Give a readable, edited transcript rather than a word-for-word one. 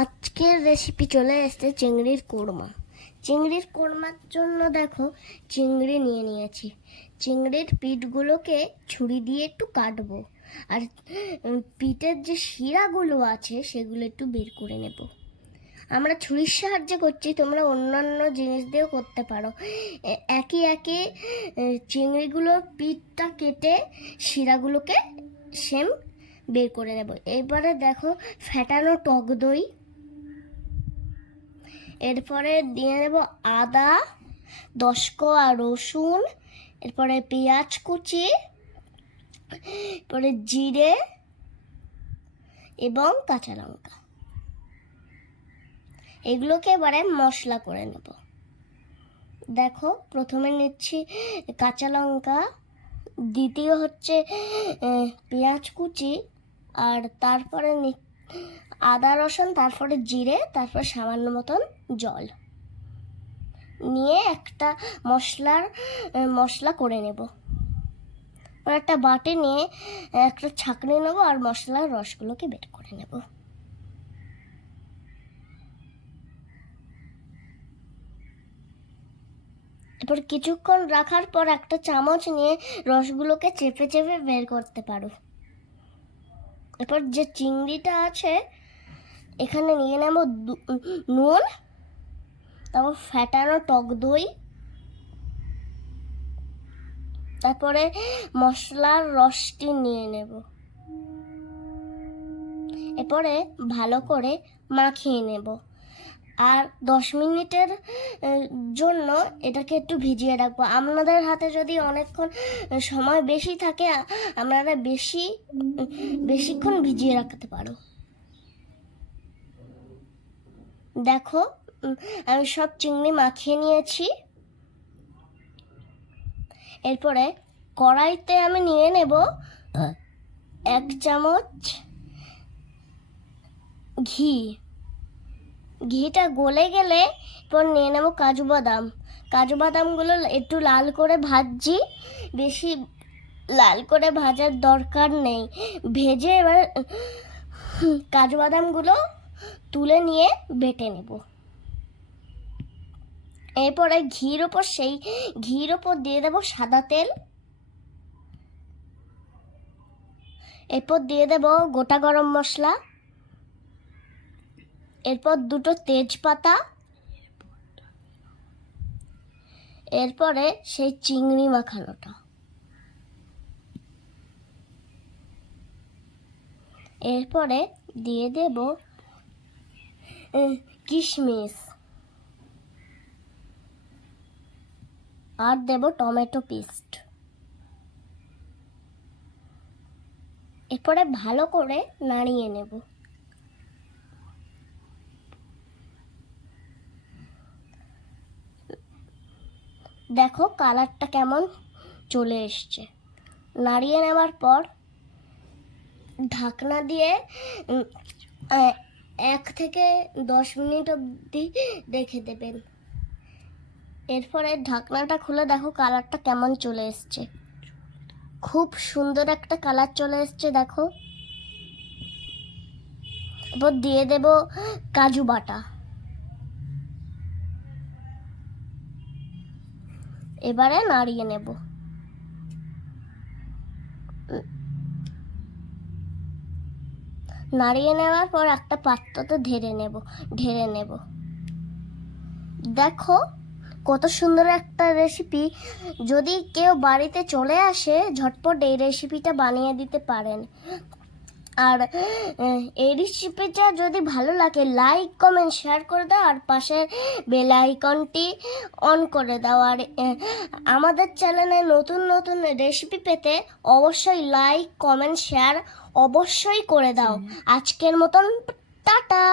আজকের রেসিপি চলে এসেছে চিংড়ির কোরমা। চিংড়ির কোরমার জন্য দেখো চিংড়ি নিয়ে নিয়েছি। চিংড়ির পিঠগুলোকে ছুরি দিয়ে একটু কাটবো, আর পিঠের যে শিরাগুলো আছে সেগুলো একটু বের করে নেব। আমরা ছুরির সাহায্যে করছি, তোমরা অন্যান্য জিনিস দিয়েও করতে পারো। একে একে চিংড়িগুলোর পিঠটা কেটে শিরাগুলোকে সেম বের করে নেব। এবারে দেখো ফেটানো টক দই, এরপরে দিয়ে নেব আদা, 10 কোয়া রসুন, এরপরে পেঁয়াজ কুচি, এরপরে জিরে এবং কাঁচা লঙ্কা। এগুলোকে এবারে মশলা করে নেব। দেখো প্রথমে নিচ্ছি কাঁচা লঙ্কা, দ্বিতীয় হচ্ছে পেঁয়াজ কুচি, আর তারপরে আদা রসুন, তারপরে জিরে, তারপর সামান্য মতন জল নিয়ে একটা মশলা করে নেব। একটা বাটি নিয়ে একটা ছাঁকনি নেব আর মশলার রসগুলোকে বের করে নেব। এরপর কিছুক্ষণ রাখার পর একটা চামচ নিয়ে রসগুলোকে চেপে চেপে বের করতে পারো। এরপর যে চিংড়িটা আছে এখানে নিয়ে নেব নুন, তারপর ফেটানো টক দই, তারপরে মশলার রসটি নিয়ে নেব। এরপরে ভালো করে মাখিয়ে নেব আর 10 মিনিটের জন্য এটাকে একটু ভিজিয়ে রাখবো। আপনাদের হাতে যদি অনেকক্ষণ সময় বেশি থাকে আপনারা বেশিক্ষণ ভিজিয়ে রাখতে পারো। দেখো আমি সব চিংড়ি মাখিয়ে নিয়েছি। এরপরে কড়াইতে আমি নিয়ে নেব 1 চামচ ঘিটা গলে গেলে এরপর নিয়ে নেব কাজু বাদামগুলো একটু লাল করে ভাজছি, বেশি লাল করে ভাজার দরকার নেই। ভেজে এবার কাজু বাদামগুলো তুলে নিয়ে বেটে নেব। এরপরে ঘির ওপর দিয়ে দেব সাদা তেল, এরপর দিয়ে দেব গোটা গরম মশলা, এরপর 2টো তেজপাতা, এরপরে সেই চিংড়ি মাখানোটা, এরপরে দিয়ে দেব কিশমিশ, আর দেব টমেটো পেস্ট। এরপরে ভালো করে নাড়িয়ে নেব। দেখো কালারটা কেমন চলে এসছে। নাড়িয়ে নেওয়ার পর ঢাকনা দিয়ে 1 থেকে 10 মিনিট অবধি রেখে দেবেন। এরপরে ঢাকনাটা খুলে দেখো কালারটা কেমন চলে এসছে। খুব সুন্দর একটা কালার চলে এসছে দেখো। এরপর দিয়ে দেব কাজু বাটা। এবারে নাড়িয়ে নেব। নাড়িয়ে নেওয়ার পর একটা পাত্রতে ঢেলে নেব। দেখো কত সুন্দর একটা রেসিপি। যদি কেউ বাড়িতে চলে আসে ঝটপট এই রেসিপিটা বানিয়ে দিতে পারেন। আর এই রেসিপিটা যদি ভালো লাগে লাইক কমেন্ট শেয়ার করে দাও, আর পাশের বেল আইকনটি অন করে দাও। আর আমাদের চ্যানেলে নতুন নতুন রেসিপি পেতে অবশ্যই লাইক কমেন্ট শেয়ার অবশ্যই করে দাও। আজকের মতন টাটা।